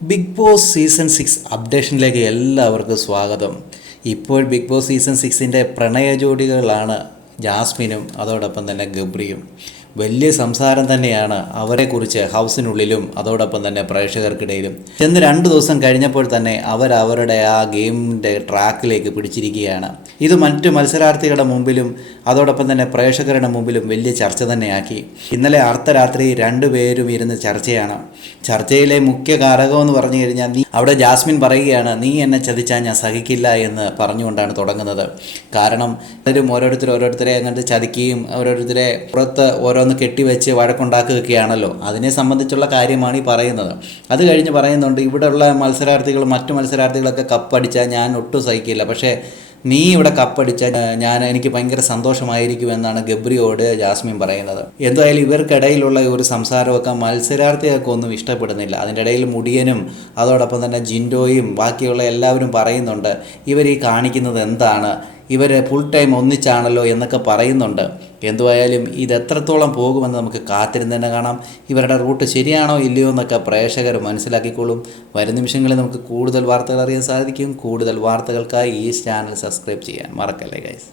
Big boss season 6 അപ്ഡേഷനിലേക്ക് എല്ലാവർക്കും സ്വാഗതം. ഇപ്പോൾ ബിഗ് ബോസ് സീസൺ 6ൻ്റെ പ്രണയ ജോഡികളാണ് ജാസ്മിനും അതോടൊപ്പം തന്നെ ഗബ്രിയും. വലിയ സംസാരം തന്നെയാണ് അവരെക്കുറിച്ച് ഹൗസിനുള്ളിലും അതോടൊപ്പം തന്നെ പ്രേക്ഷകർക്കിടയിലും. ചെന്ന് 2 ദിവസം കഴിഞ്ഞപ്പോൾ തന്നെ അവരുടെ ആ ഗെയിമിൻ്റെ ട്രാക്കിലേക്ക് പിടിച്ചിരിക്കുകയാണ്. ഇത് മറ്റു മത്സരാർത്ഥികളുടെ മുമ്പിലും അതോടൊപ്പം തന്നെ പ്രേക്ഷകരുടെ മുമ്പിലും വലിയ ചർച്ച തന്നെയാക്കി. ഇന്നലെ അർദ്ധരാത്രി 2 പേരും ഇരുന്ന് ചർച്ചയാണ്. ചർച്ചയിലെ മുഖ്യ കാരകമെന്ന് പറഞ്ഞു കഴിഞ്ഞാൽ അവിടെ ജാസ്മിൻ പറയുകയാണ്, നീ എന്നെ ചതിച്ചാൽ ഞാൻ സഹിക്കില്ല എന്ന് പറഞ്ഞുകൊണ്ടാണ് തുടങ്ങുന്നത്. കാരണം അതിലും ഓരോരുത്തരെ അങ്ങോട്ട് ചതിക്കുകയും ഓരോരുത്തരെ പുറത്ത് ഓരോന്ന് കെട്ടിവെച്ച് വഴക്കുണ്ടാക്കുകയൊക്കെയാണല്ലോ. അതിനെ സംബന്ധിച്ചുള്ള കാര്യമാണ് ഈ പറയുന്നത്. അത് കഴിഞ്ഞ് പറയുന്നുണ്ട്, ഇവിടെയുള്ള മറ്റു മത്സരാർത്ഥികളൊക്കെ കപ്പടിച്ചാൽ ഞാൻ ഒട്ടും സഹിക്കില്ല, പക്ഷേ നീ ഇവിടെ കപ്പടിച്ചാൽ എനിക്ക് ഭയങ്കര സന്തോഷമായിരിക്കുമെന്നാണ് ഗബ്രിയോട് ജാസ്മിൻ പറയുന്നത്. എന്തായാലും ഇവർക്കിടയിലുള്ള ഒരു സംസാരമൊക്കെ മത്സരാർത്ഥികൾക്കൊന്നും ഇഷ്ടപ്പെടുന്നില്ല. അതിൻ്റെ ഇടയിൽ മുടിയനും അതോടൊപ്പം തന്നെ ജിൻഡോയും ബാക്കിയുള്ള എല്ലാവരും പറയുന്നുണ്ട്, ഇവർ ഈ കാണിക്കുന്നത് എന്താണ്, ഇവർ ഫുൾ ടൈം ഒന്നിച്ചാണല്ലോ എന്നൊക്കെ പറയുന്നുണ്ട്. എന്തുവായാലും ഇത് എത്രത്തോളം പോകുമെന്ന് നമുക്ക് കാത്തിരുന്ന് തന്നെ കാണാം. ഇവരുടെ റൂട്ട് ശരിയാണോ ഇല്ലയോ എന്നൊക്കെ പ്രേക്ഷകർ മനസ്സിലാക്കിക്കോളും. വരും നിമിഷങ്ങളിൽ നമുക്ക് കൂടുതൽ വാർത്തകൾ അറിയാൻ സാധിക്കും. കൂടുതൽ വാർത്തകൾക്കായി ഈ ചാനൽ സബ്സ്ക്രൈബ് ചെയ്യാൻ മറക്കല്ലേ ഗൈസ്.